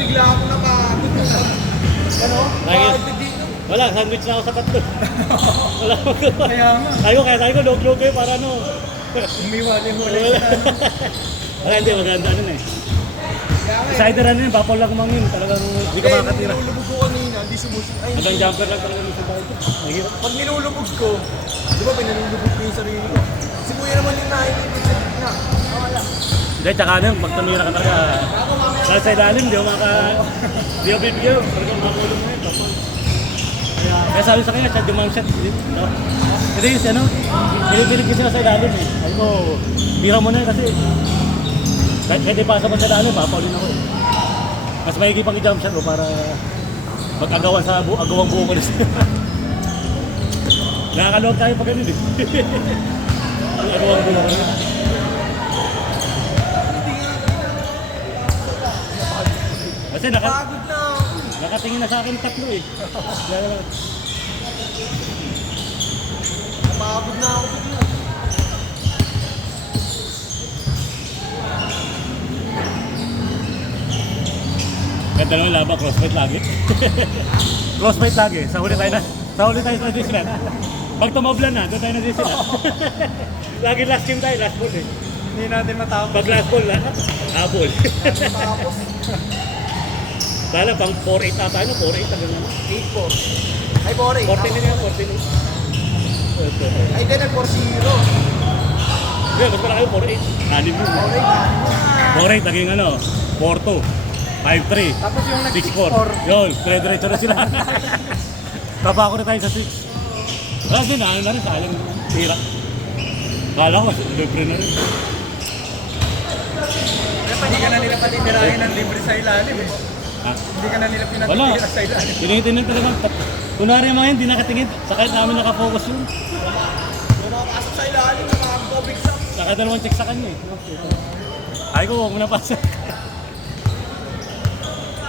bigla ako nakagod. Ano? Bakit dito? Wala, sandwich na ako sa tatlo. Wala ako. Kaya nga. Tayo ko, log-log kayo para ano. Umiwali-huli Wala. na. Wala, hindi, maganda ano na eh. Kaya nga. Cider ano yun, bapaw lang kumang yun. Talagang hindi ka makakatira. Nung nilulubog ko kanina, di sumusik. Ay, Hanggang jumper lang talaga yung sabay ko. Mahirap. pag nilulubog ko, di ba pinalulubog ko yung sarili ko? Si Kuya naman yung nainipid sa gitna. Wala. Hindi, tsaka ano, pag tumira ka talaga. Dahil sa ilalim, di ako bibigyan. Talagang makulong mo yun, bapaw. Kaya sabi sa kanya, siya dumang shot. Hindi yung ano, pinipilig ko sila sa ilalim eh. Sabi ko, bira mo na yun kasi. Kahit hindi pasa mo sa ilalim, papaulin ako eh. Mas maigi pang i-jump shot ko para mag-agawan sa agawang buo ko na siya. Nakakalawag tayo pag ganun eh. Agawang buo ko na. Kasi Pagod na ako. nakatingin na sa akin tatlo eh. Pagod na ako bigla. Ganda naman laban, crossfight lagi. Crossfight lagi, sa huli tayo sa Disneyland. Pag tumoblan na, doon tayo na Disneyland. Lagi last game tayo, last ball eh. Hindi natin matapos. Pag last ball, habol. Tapos, Kala pang 4-8 ata, ano? 4-8 talaga naman. 8-4. Ay, boring. 14 din yan, 14 din. Ay, din, nag-4-0. Hindi, mas malaki yung 4-8. Anim yun. Boring. 4-8, naging ano, 4-2, 5-3, Tapos yung 6-4. Yun, dire-diretso na sila. Tapa ako na tayo sa 6. Wala din, ano na rin, sayang tira. Kala ko, libre na rin. Hindi ka na nila patinirahin ng libre sa ilalim eh. Ha? Hindi ka na nila Wala. pinatitira sa ilalim. Tinitingnan talaga. Kunwari yung mga yun, di nakatingin. Sakit namin nakafocus yun. Kung makapasok sa ilalim, nakakabig sa... Nakadalawang check sa kanya eh. Ay ko, huwag mo na pasa.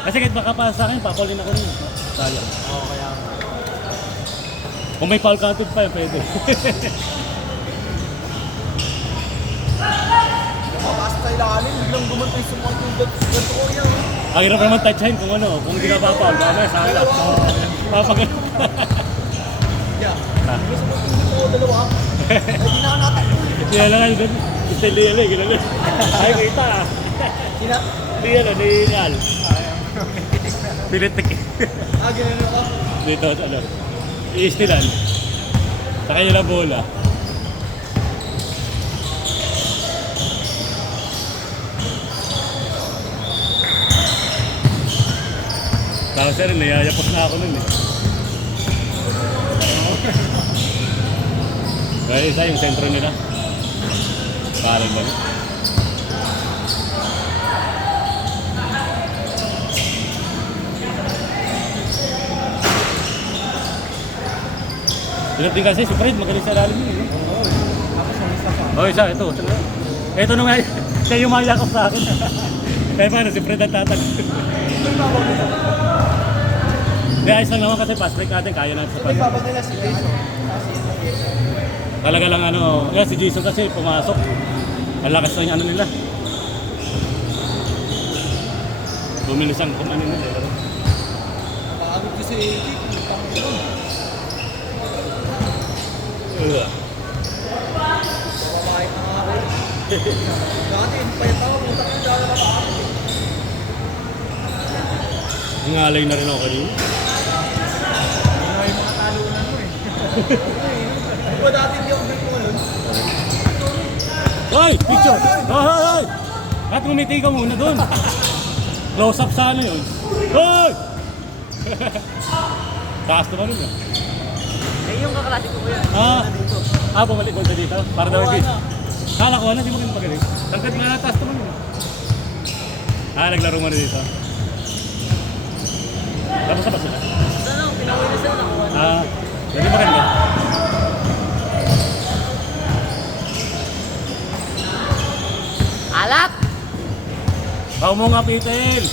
Kasi kahit makapasa sa akin, papaulin ako rin. Sayang. Oo, kaya... Kung may foul counted pa yun, pwede. Makapasok sa ilalim, biglang gumantay sa mga yung ganito ko yan. Ang hirap naman touchahin kung ano, kung hindi ka papaul, mamaya sa akin. Papagano. Yeah. Gusto mo ito, dalawa. Ay, di na natakbo. Kaya lang nga yun. Gusto yung Liel eh, gano'n. Ay, kita ah. Sina? Liel o, ni Al. Pilitik. Ginano ka? Dito, ano. I-stilan. Sa kanya na bola. Tapos sir, nayayapos na ako nun eh. Kaya isa yung sentro nila. Parang ba? Pinap din kasi si Fred, magaling sa lalim yun. Oh, isa, ito. Ito nung siya yung mayakap sa akin. Kaya paano, si Fred ang tatag. Kaya ayos lang naman kasi fast break natin, kaya natin sa May pag. baba nila si Jason. Talaga lang ano, yan si Jason kasi pumasok. Ang lakas na yung ano nila. Bumilis ang kumano nila. Nakakabig ko si Eric. Babae na nga ako. Dati, payat ako. Punta ko yung dala na makakabig. Nangalay na rin ako kanina. Ano yung mga talunan mo eh. Di ba dati hindi ako nagkulon? Hoy! Picture! Hoy! At ngumiti ka muna doon. Close up sa ano yun. Hoy! Taas naman nun eh. Eh, yung kakalati ko yan. Bumalik mo dito. Para daw yung kala ko na, di mo kayo magaling. Tangkad nga na, taas naman yun. Naglaro mo na dito. Tapos na ba sila? Ano, pinawin na sila. Hindi maganda. Alat! Pao mo nga, Pitel!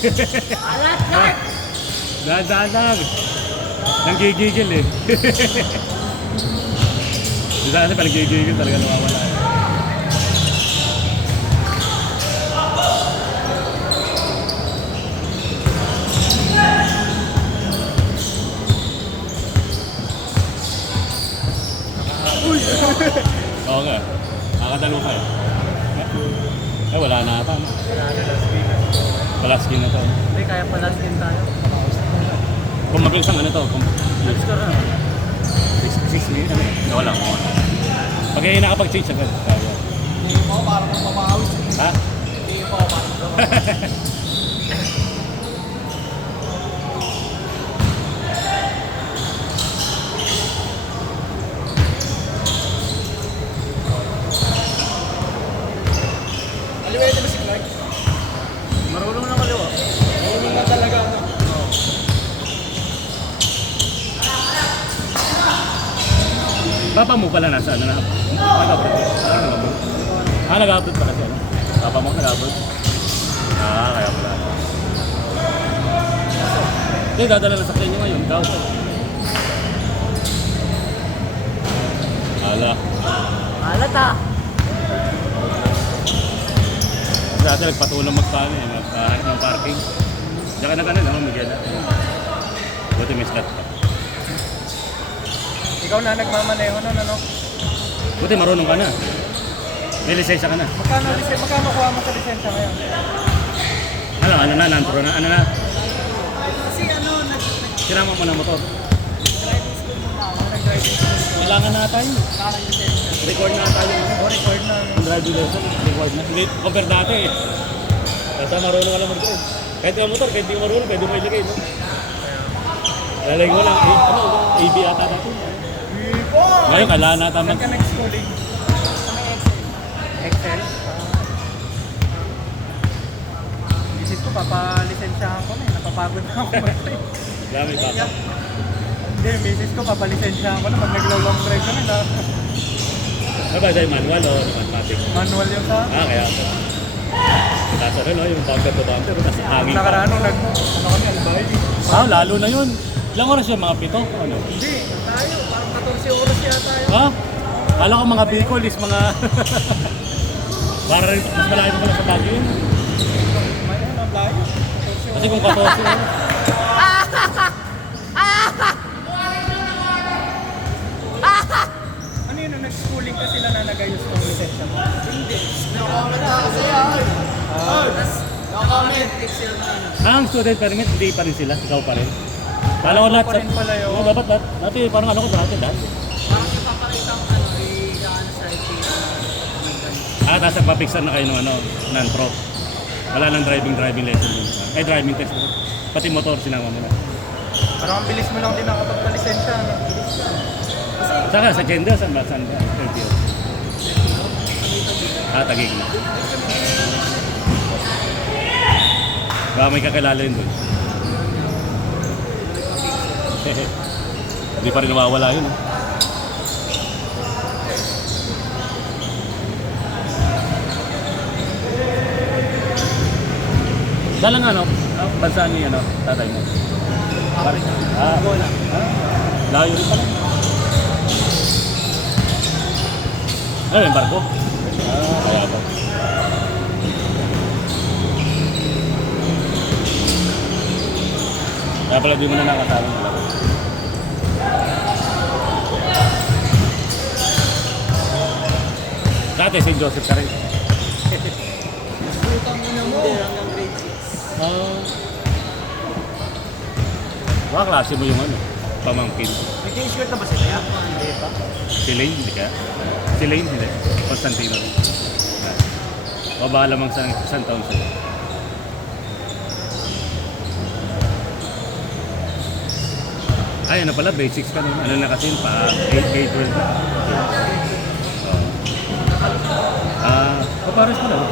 Alat, Mark! Dahan-dahan lang. Nanggigigil eh. Di sana pala nanggigigil talaga nawawala. Palaskin na to. Hindi, kaya pala skin tayo. Kung mabilis ang ano to, kung Let's go na. 6 minutes, ano? Wala ko. Pag yung nakapag-change agad, kaya. Hindi mo, parang mamawis. Ha? Hindi mo, parang Aliwete ba si Clark? Marunong na kaliwa. Marunong na talaga, no? Papa mo pala nasa ano na? Nag-upload. Nag-upload pala siya, no? Papa mo nag-upload? Kaya pala. Hindi, dadala na sa kanya ngayon. Ikaw. Ala. Alata. Kasi dati nagpatulong magpaano eh, magpahanap ng parking. Diyan ka na kanan, no, Miguel? Buti may slot pa. Ikaw na nagmamaneho nun, ano? Buti marunong ka na. May lisensya ka na. Magkano kuha mo sa lisensya ngayon? Ano na, nantro na, ano na. Kasi ano, Sinama mo na motor. nag-driving school muna ako. Nag-driving school. Kailangan na tayo. Para yung lisensya. Record na tayo. Record na. Ang driving license, record na. Hindi, compare dati eh. Basta marunong ka lang mag-drive. Kahit yung motor, kahit di ka marunong, pwede mo ilagay, no? Lalagay mo lang, AB ata dati. Ngayon, kailangan na tama. Saan ka nag-schooling? Sa may Excel. Excel? Isip ko, papalisensyahan ko na eh. Napapagod na ako. Dami pa. Hindi, misis ko, papalisensyahan ko na. Pag naglo-long drive ka na, Ano ba sa'yo, manual o automatic? manual yung sa... Kaya ako. Tapos ano, yung bumper to bumper, tapos hangin pa. Nakaraan nung ano kami, albay. Lalo na yun. Ilang oras yun, mga 7? Ano? Hindi, tayo. Parang 14 oras yata tayo. Ha? Kala ko mga Bicol is mga... Para rin, mas malayo pa pala sa Baguio yun. Mayroon ang layo. Kasi kung 14 oras. Ano yun, nung nag-schooling ka sila na nag-ayos ng lisensya mo? Hindi. No-comment na kasi, ay! No-comment! Ang student permit, hindi pa rin sila. Ikaw pa rin. Kala ko lahat Pa rin pala yun. Oo, dapat lahat. Dati parang ano ko dati. Parang ipapakita mo ano, i-gaan sa IP. Tapos nagpapixan na kayo ng ano, non-pro. Wala nang driving lesson dun. Ay, driving test. Pati motor, sinama mo na. Parang ang bilis mo lang din nakapagpalisensya. Ano? Saka sa gender, saan ba? Saan ba? LTO. Tagig na. Baka may kakilala yun doon. Hindi pa rin nawawala yun. Dalang ano, bansa ni ano, tatay mo. Pare. Layo rin pala. Ano yung barko? Kaya ba? Kaya pala di mo na nakasama nila. Dati St. Joseph ka rin. Putang ina mo. Hindi, hanggang grade 6. Baka klase mo yung ano, pamangkin. May t-shirt na ba sila yan? Hindi pa. Si Lane, hindi ka? Si Lane, hindi. Constantino rin. O baka lamang sa isang taon sila. Ay, ano pala, basics ka nun. Ano na kasi yun, pa 8-12 na. Papares ko lang.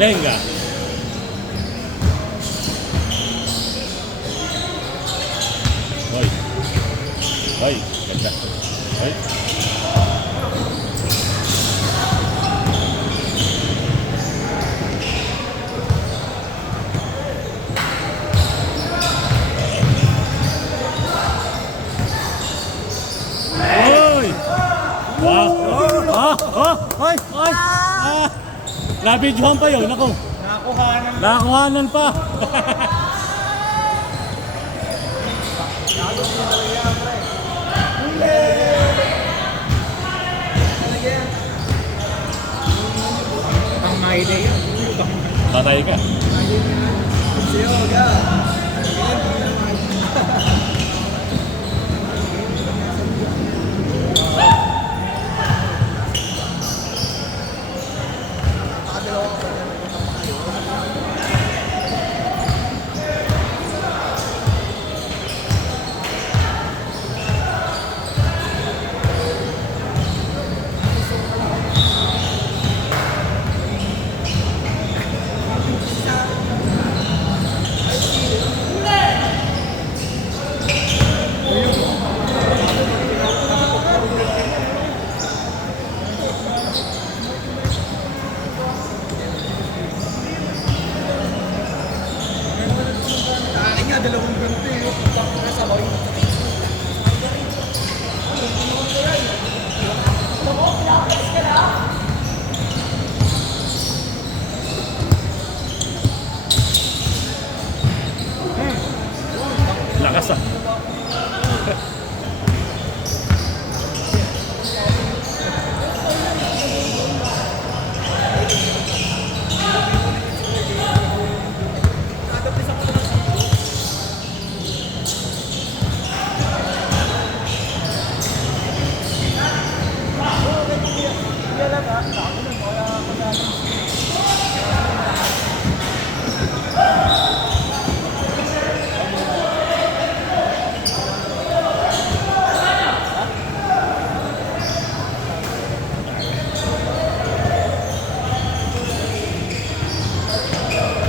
Venga. Hoy. Hoy, ganda. Hoy. Oh! Hoy! Hoy! Ah! Nabidyohan pa yun, ako. Nakakuhanan. Nakakuhanan pa. Ang mga idea. Patay ka. Siyo, ya. Akin nga, dalawang ganito yung sabay. Lakas ah.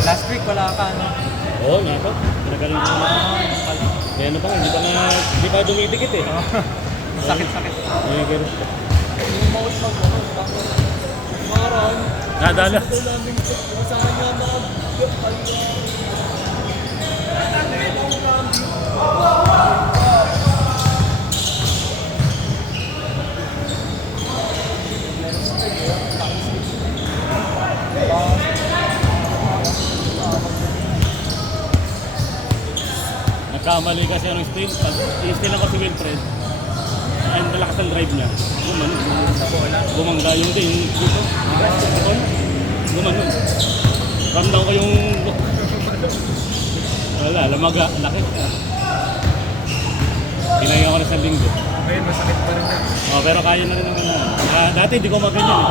Last week wala ka, no? Oo, nga po. Pinagaling ko na. Kaya ano pa, hindi pa dumidikit eh. Sakit-sakit. Ay, pero. Maron, Nadala. ito namin sana nga mga Nagkamali kasi ang steel. Pag i-steel ako si Wilfred, ay nalakas ang drive niya. Gumangga yung din. Dito. Gumanon. Ramdam ko yung... Wala, lamaga. Laki. Pinaya ko na sa linggo. Ngayon, masakit pa rin yan. Oh, pero kaya na rin naman na. Dati hindi ko maganyan eh.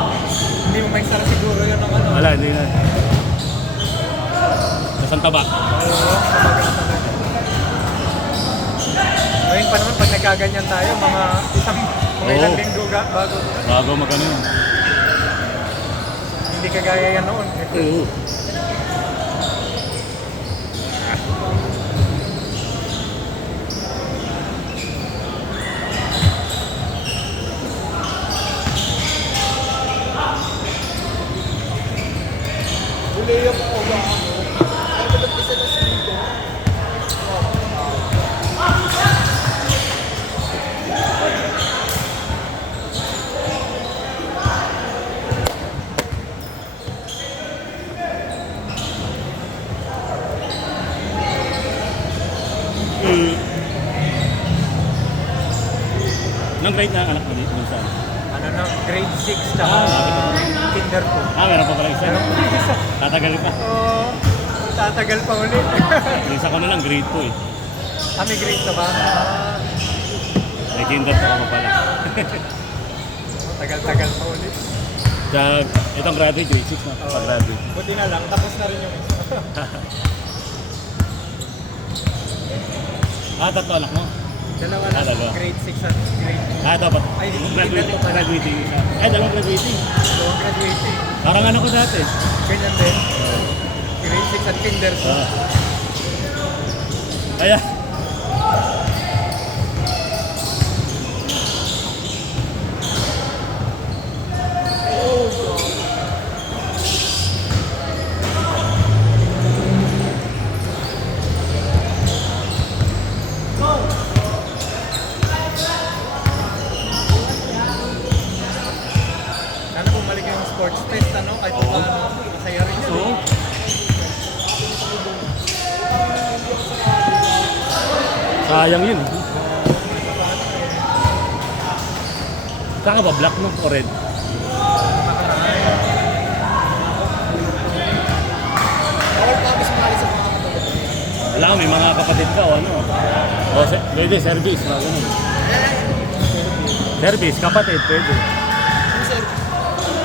Hindi mo may sara siguro yun ng ano. Wala, hindi na. Sa Santa Ba. Oo, kumbaga talaga. Ngayon pa naman, pag nagkaganyan tayo, mga ilang Oo. linggo bago. Bago magano yun. Hindi kagaya yan noon. Oo. huli yung owa ako. Ako nag-isa na dito. Anong grade na ang anak mo dito? Dun saan? Ano na, grade 6 tsaka kinder 2. Meron pa pala isa. Meron pa isa. Tatagal pa. Oo, tatagal pa ulit. Isa ko na lang, grade 2 eh. May grade na ba? May kinder pa ako pala. Tagal-tagal pa ulit. Itong graduate, grade 6 na. Pag-graduate. Buti na lang, tapos na rin yung isa. Tatlo anak mo? Dalawa na, Dalawa. grade 6 at grade Dapat. Ay, Graduating. kinder pa. Graduating isa. Dalawang graduating. 2. Graduating. Parang ano ko dati. Ganyan din. Grade 6 at kinder 2. Kaya, Sayang yun. Saan ka ba? Black no? O red? Bawal pa ako sumali sa mga kapatid. Wala ko, may mga kapatid ka o ano. O, pwede, service. Mga ganun. Service, kapatid, pwede. Yung sir,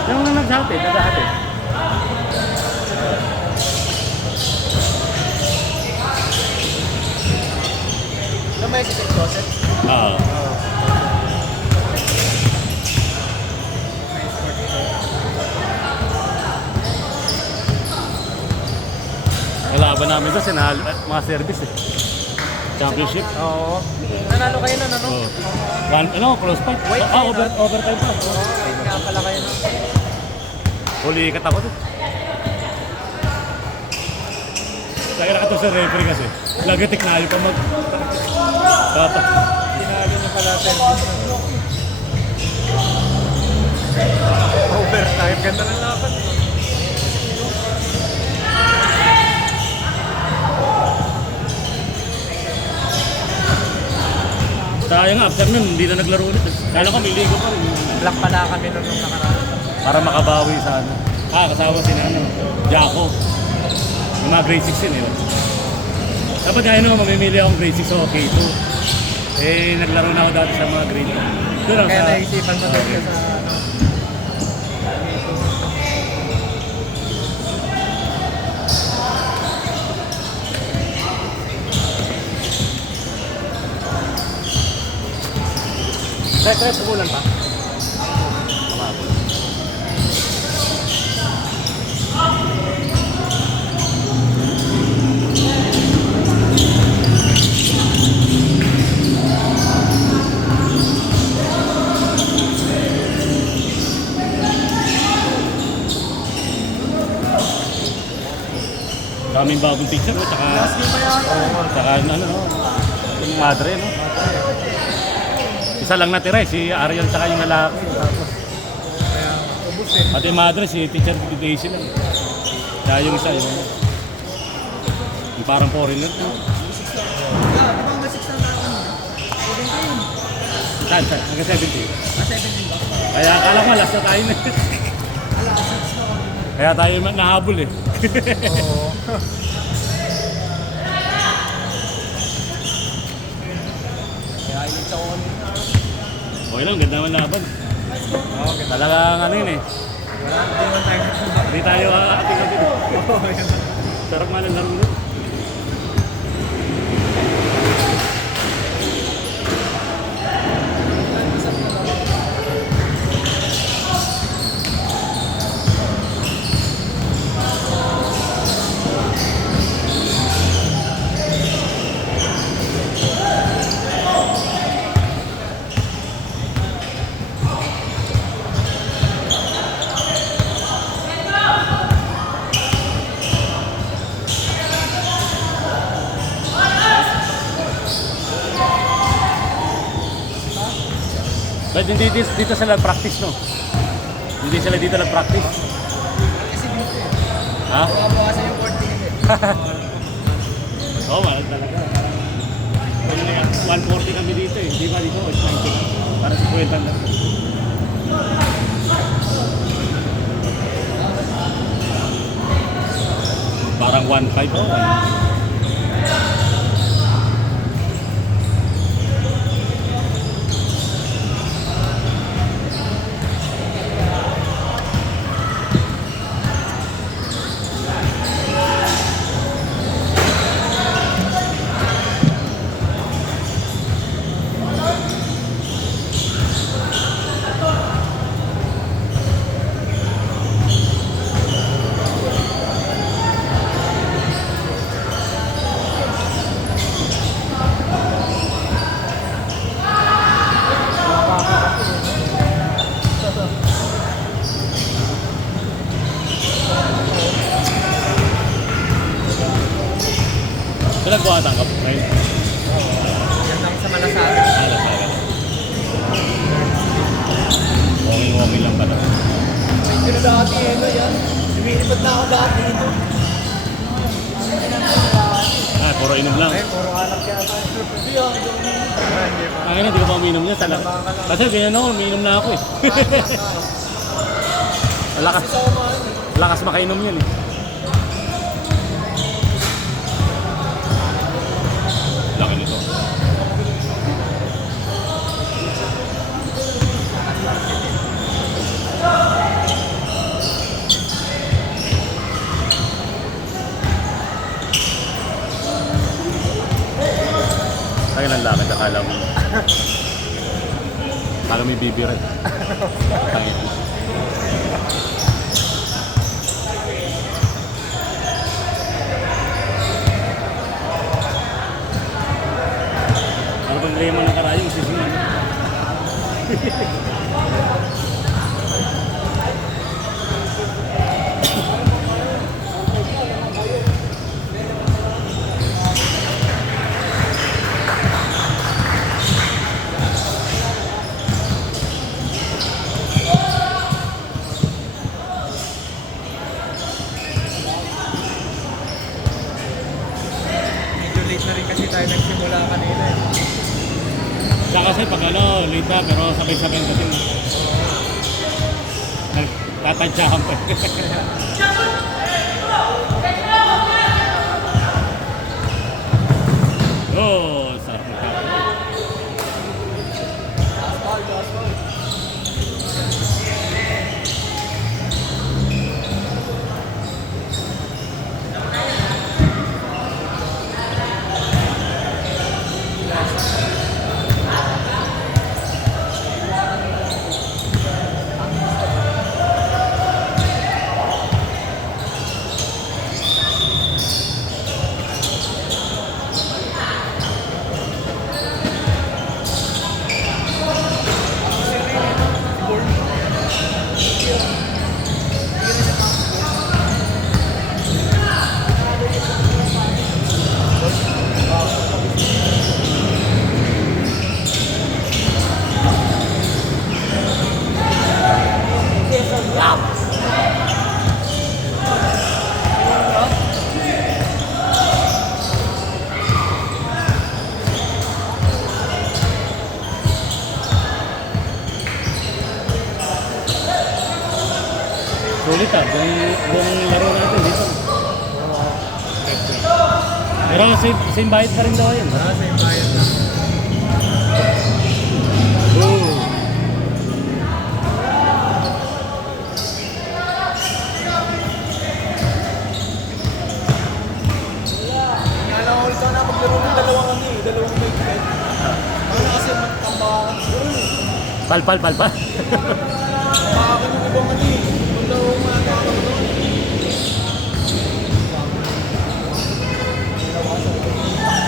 Yung naghatid. na may si St. Joseph. Oo. Kalaban namin doon, sinahal mga service eh. Championship. Oo. Nanalo kayo nun, ano? Oh. Close fight. Wait, Overtime pa. Ayun nga pala kayo nun. Huli ikat ako doon. Kaya nakato sa referee kasi. Lagi tiknayo pa mag... Tata. Tinalo niyo pala service nun. Overtime. Ganda ng laban. Sayang nga, after nun, hindi na naglaro ulit. Kala ko may ligo pa rin. Black pala kami nun nung nakaraan. Para makabawi sa ano. Kasama si ano, Jaco. Yung mga grade 6 yun eh. Dapat nga yun, mamimili akong grade 6 o K2. Eh, naglaro na ako dati sa mga grade 2. Doon lang Kaya sa... naisipan mo doon ka sa ano. Try, pukulan pa. Daming bagong teacher, no? Tsaka, tsaka ano, no? Yung madre, no? Isa lang natira eh, si Ariel tsaka yung lalaki. Tapos, pati yung madre, si teacher Daisy lang. Kaya yung isa, yung parang foreigner. No? Di ba hanggang 6 lang na ako? 17. Saan? Hanggang 70. 17 ba? Kaya akala ko, last na tayo na. Kaya tayo nahabol eh. Oo. Kaya ilit ako kanina. Okay lang, ganda naman laban. Oo, ganda. Talagang ano yun eh. Wala, hindi naman tayo natumba. Hindi tayo ating-ating. Oo, yun. Sarap nga ng laro nun. But hindi dito sila practice, no? Hindi sila dito nag-practice. Kasi dito eh. Ha? Bukabawasan yung 40 Oo, mahal talaga. 140 kami dito eh. Di ba dito? 90. Para sa 50 lang. Parang 1.5 o. Pinagbuhatan ka po, right? Yan lang sa malasada. Alas ka lang. Walking lang pala. Ito na dati eh, no yan. Lumilipad na ako dati ito. Puro inom lang. Ay, puro anak yata. Hindi ah, hindi pa. Ang ina, di ko pa uminom niya. Talaga. Kasi ganyan ako, uminom na ako eh. Lakas, lakas makainom yan eh. Laki nito. Kaya lang lakad, akala mo. Akala may bibiran. Tangit. Ano bang lema ng karayong sisingan? Medyo late na rin kasi tayo nagsimula kanina eh. Siya kasi pag ano, late na, pero sabay-sabay kasi nagtatadyahan pa. Oh, sarap ng kape. Sulit ah, buong laro natin dito. Pero same bayad pa rin daw yan. Ah, same bayad na. Oh. Kala ko ulit na maglaro ng dalawang ano eh, dalawang bike. Ano kasi magtambakan. Pal. Tambakan yung ibang ano eh. Maglaro umaga ako doon.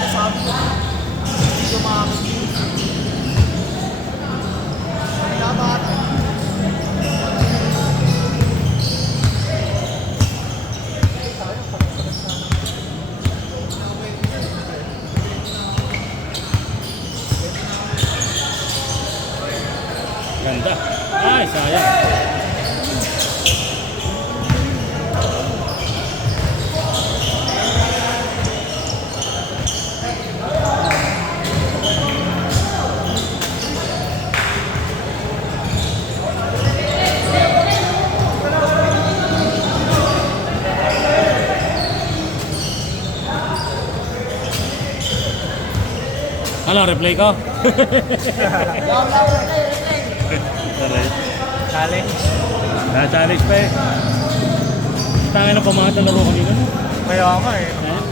Sabi ko, hindi ko makakagin. Pinabata. Ganda. Ay, sayang. Ano, replay ko? Alright. Challenge. Na-challenge pa eh. Tangin ng pamahat na laro kanina. Kaya nga eh. Ayan.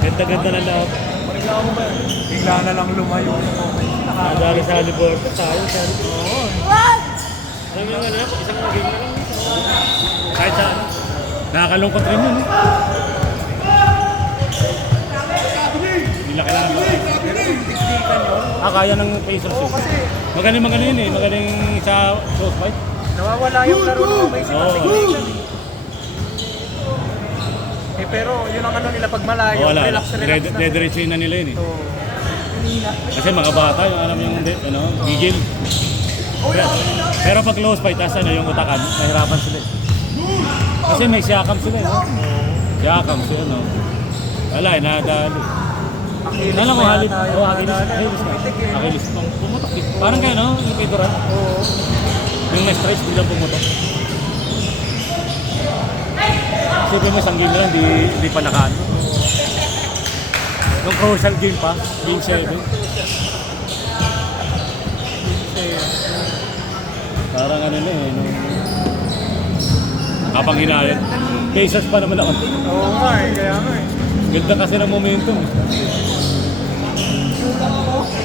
Ganda-ganda na loob. Reklamo ba yan? Bigla na lang lumayo. Nadali sa Liborto. Tayo sa Oo. Alam mo yung ano, isang game na lang. Kahit saan. Nakakalungkot rin yun. Hindi na kailangan mo. Kaya ng Pacers Oo, eh. kasi Magaling yun eh. Magaling sa close fight. nawawala yung laro ng may Oo. Eh pero yun ang ano nila pag malayo, Wala. relax na. Dediretso na nila yun eh. So, Kasi mga bata, yung alam yung ano, gigil. Pero pag close fight, tas ano yung utakan, nahirapan sila eh. Kasi may siyakam sila eh. No? Siyakam sila, no? Wala eh, nadalo. Achilles Alam ko, pa halit. yata Oo, yung Achilles. nadali, Achilles no? na. Pumitik eh. Achilles pang pumutok eh. Parang kayo, no? Yung kay Duran. Oo. Yung may stripes, biglang pumutok. Sipin mo, isang game na lang, di pa nakaano. Yung crucial game pa, game 7. Parang ano na eh, nung kapang hinayat. Cases pa naman ako. Oo nga eh, kaya nga eh. Ganda kasi ng momentum.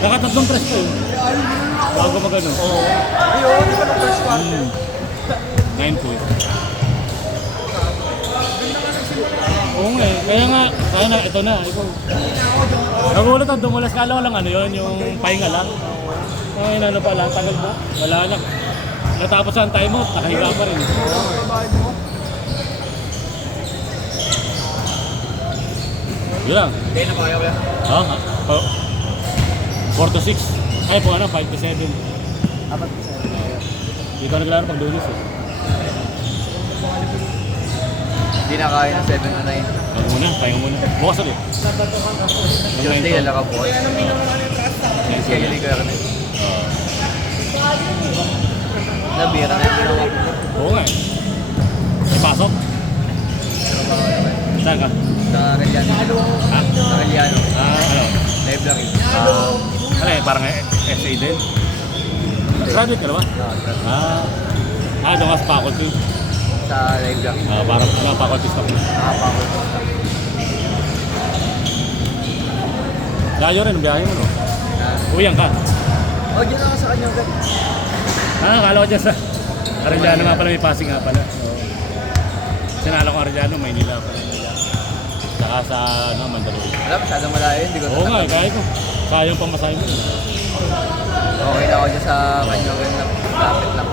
Nakatatlong press ko eh. Bago magano. Oo. Ayun, di ba nung first quarter? 9 points. Oo nga eh. Kaya nga, ito na. Nagulat ang dumulas. Kala ko lang ano yun, yung pahinga lang. Ay, ano pala, tagal mo. Wala lang. Natapos ang timeout, nakahiga pa rin. Yun lang. Hindi na kaya ko yan. Ha? 4 to 6. Ay, po ano, 5 to 7. Apat ko sa'yo. Ikaw naglaro pag Lunes eh. Hindi na kaya ng 7 to 9. Pahinga muna, pahinga muna. Bukas ulit. Tuesday, alam ka po. Schedule ko yan. Nabira na yung ginawa ko. Oo nga eh. May pasok? Saan ka? Sa Arellano. Ha? Sa Arellano. Ano? Library. Ano eh, parang SA din. Graduate ka na ba? Doon ka sa faculty. Sa library. Parang faculty staff. Nakapakot. Layo rin ang biyahe mo, no? Uwian ka. Oh, dyan ako sa kanyang gag. Akala ko dyan sa Arellano nga pala, may passing nga pala. Sinala ko Arellano, Maynila pala. Saka sa Mandaluyong. Alam, masyadong malayo. Hindi ko Oo nga, tatanggap. kaya ko. Sayang pang masahe mo. Okay na ako dyan sa kanyang gag lang. Lapit lang.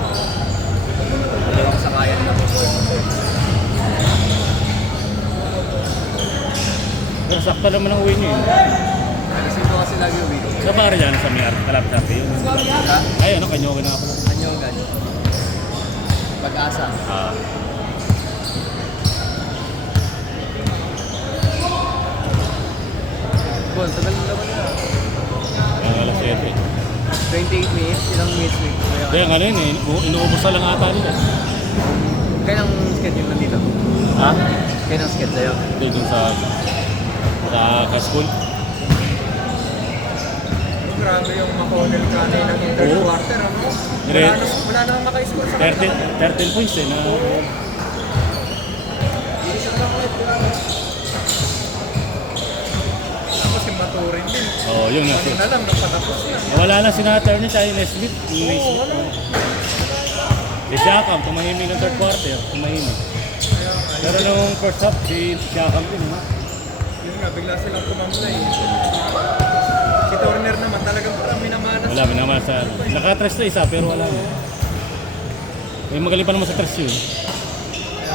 Dalawang sakayan lang. Pero sakta naman ang uwi niyo eh. Nagising ko kasi lagi uwi. Sa ba Arellano sa may kalapit sa Pio? Ha? Ay, ano, Kanyoke na nga pala. Kanyang gag. Pag-asa. Bon, tagal na naman nila. Kaya alas 7 eh. 28 minutes, ilang minutes week. Kaya nga rin eh, inuubos na lang ata nila. Kailang schedule nandito? Ha? Kailang schedule sa'yo? Hindi, dun sa school. Grabe yung McConnell kanina ng third Oo. quarter, ano? Great. Wala nang maka-score sa 13 points eh na Tapos yung Maturin din. yun na. Ano na lang, napatapos na. Wala na si Turner tayo Nesmith. Oo, ano? Si Siakam, tumahimik ng third quarter, tumahimik. Pero nung first half, si Siakam din. Yun nga, bigla silang tumamlay. Si Turner naman talagang parang minamanas. Wala, naman sa... Naka-tres na isa, pero wala na. May magaling pa naman sa tres yun.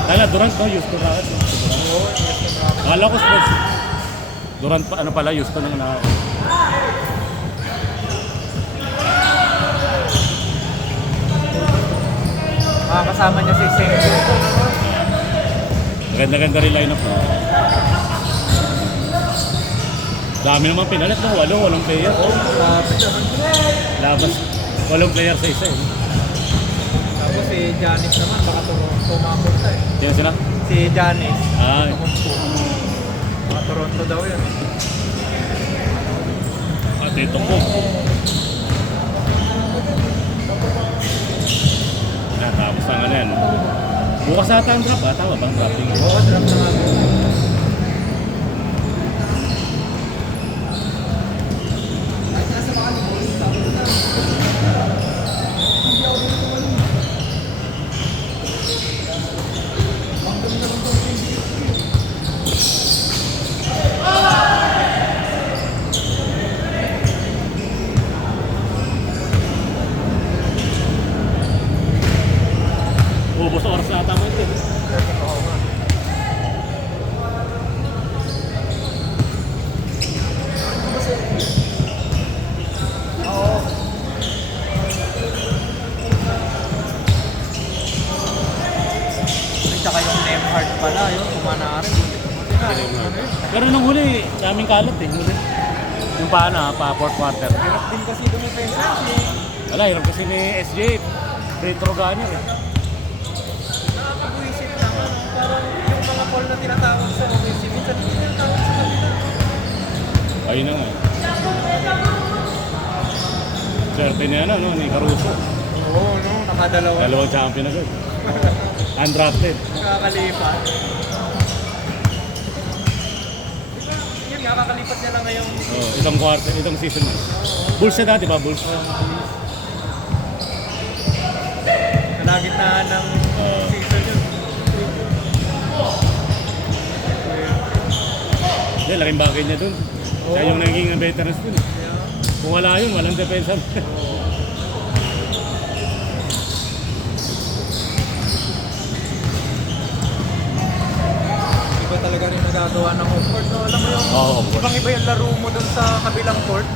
Kaya Durant, no? Houston Rockets. Oo, yes, na Akala ko sports. Durant pa, ano pala, Houston ang nakaka. kasama niya si Sengu. Ganda-ganda rin line-up. Dami naman pinalit, no? Walong player. Labas, 8 player sa isa eh. Tapos si Giannis naman, baka tumapunta eh. Sino sila? Si Giannis. Ah, Baka Toronto daw yan. Tito ko. Tapos ang ano yan. Bukas ata ang drop, tama bang dropping? Oo, drop na nga. Ubos oras na ata mo ito. Tsaka yung Nemhard pala, yun, kumana rin. Pero nung huli, daming kalat eh. Huli. yung pa fourth quarter. Hirap din kasi dumifensa eh. Wala, hirap kasi ni SJ. Retro gunner eh. Nakakabuisit lang. Parang yung mga call na tinatawag sa OKC, minsan hindi tinatawag sa kanila. Ayun na nga. Swerte niya na, no? Ni Caruso. Oo, no? Nakadalawa. Dalawang champion agad. Undrafted. Nakakalipat. Yun nga, kakalipat niya lang ngayong Oh, itong quarter, itong season. Bulls siya dati ba? Bulls? kalagitnaan ng season yun. Hindi, laking bagay niya dun. Siya yung naging veterans dun. Kung wala yun, walang depensa. Iba talaga rin nagagawa ng off-court. No? Alam mo yung Oo, of course. ibang-iba yung laro mo dun sa kabilang court.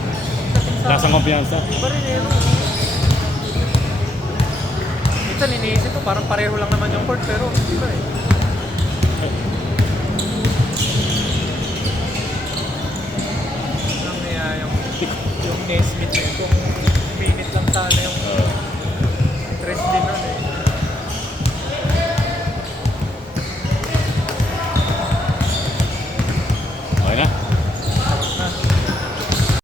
Lasang kumpiyansa. Iba rin eh. No? Minsan iniisip ko, parang pareho lang naman yung court, pero iba eh. Ang yung Nesmith